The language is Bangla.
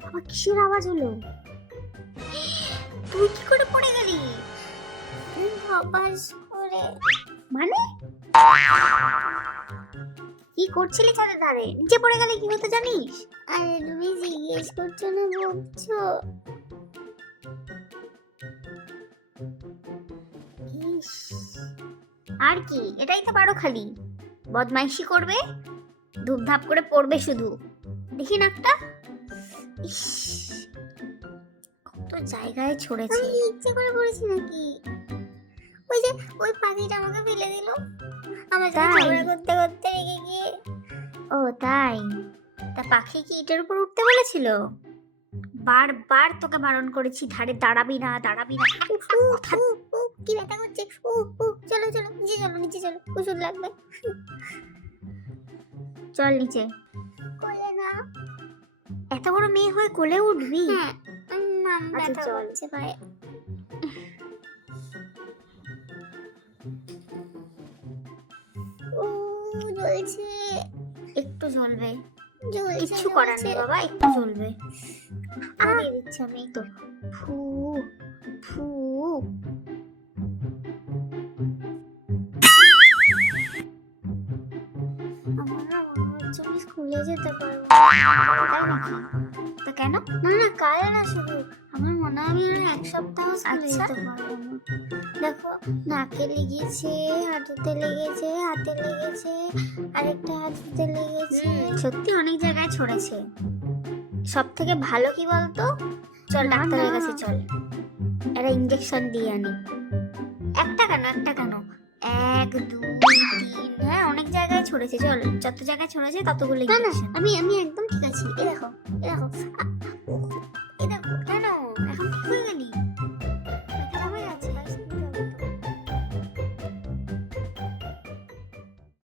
বাবা কিসের আওয়াজ হলো তুই কি করে পড়ে গেলি আবাস করে মানে কি করছিলি ছাদের ধারে নিচে পড়ে গেলে কি হতো জানিস? আরে তুমি জিজ্ঞেস করছ না ইস, আর কি? এটাই তো পারো খালি। বদমাইশি করবে ধূপধাপ করে পড়বে শুধু। দেখি নাকটা। ইস কত জায়গায় ছড়েছে। ইচ্ছে করে পড়েছি নাকি? ওই যে ওই পাখিটা আমাকে ফেলে দিল। আমার সাথে ঝগড়া করতে করতে রেগে গিয়ে। ও তাই? তা পাখি কি ইটের উপর উঠতে বলেছিল? বারবার তোকে বারণ করেছি ধারে দাঁড়াবি না দাঁড়াবি না। কি ব্যথা করছে? উ উ চলো চলো নিচে চলো নিচে চলো ওষুধ লাগবে। চল নিচে। কোলে না। এত বড় মেয়ে হয়ে কোলে উঠবি? হ্যাঁ না আচ্ছা, ব্যথা। করছে পায়ে জ্বলছে। একটু জ্বলবে। কিছু করার নেই বাবা একটু জ্বলবে! দিয়ে দিচ্ছি আমি। তো ফু ফু। স্কুলে যেতে পারব। তাই নাকি? তো কেন? না না কাল না শুধু। আমার মনে হয় আমি এক সপ্তাহ স্কুলে আচ্ছা। যেতে পারব না। দেখো নাকে লেগেছে হাঁটুতে লেগেছে হাতে লেগেছে আরেকটা হাঁটুতে লেগেছে। সত্যি অনেক জায়গায় ছড়েছে। সব থেকে ভালো কি বলতো? চল ডাক্তারের কাছে চল। একটা ইঞ্জেকশন দিয়ে আনি। একটা কেন? একটা কেন? এক দুই তিন হ্যাঁ অনেক জায়গায় ছড়েছে চল যত জায়গায় ছড়েছে ততগুলো না না আমি আমি একদম ঠিক আছি। এ দেখো এ দেখো। এ দেখো